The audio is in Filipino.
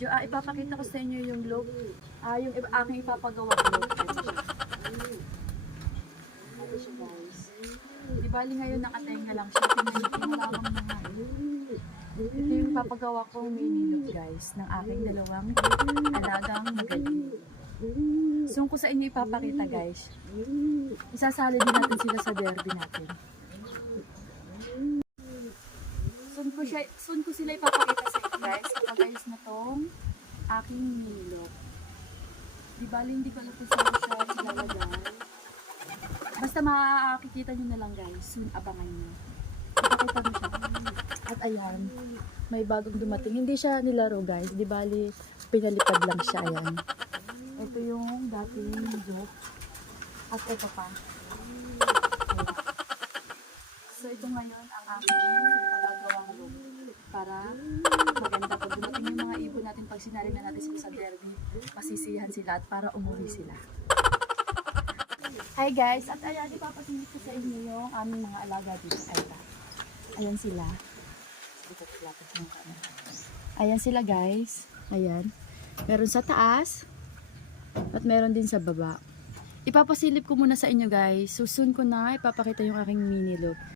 Ipapakita ko sa inyo yung look, yung aking ipapagawa look. Ito siya guys. Di bali ngayon nakatenga lang siya. Tinawang na nga. Ito yung ipapagawa kong mini look guys ng aking dalawang alagang magaling. So ko sa inyo ipapakita guys. Isasali din natin sila sa derby natin. Soon ko sila ipapakita sa inyo guys kapag ayos na tong aking mini look. Di bali hindi ko alam kung saan siya ilalagay. Basta makikita nyo na lang guys. Soon abangan nyo. Ipakita mo siya. At ayan, may bagong dumating. Hindi siya nilaro guys. Di bali pinalipad lang siya. Ayan. Ito yung dating joke. At ito pa. So ito ngayon ang aking pagagawang look. Para maganda pag dumating yung mga ibon natin pag sinari na natin sila sa derby. Masisiyahan sila at para umuwi sila. Hi guys! At ayan, ipapasingit ko sa inyo yung aming mga alaga dito. Ayan sila. Ayan sila guys. Ayan. Meron sa taas. At meron din sa baba. Ipapasilip ko muna sa inyo guys. So soon ko na ipapakita yung aking mini look.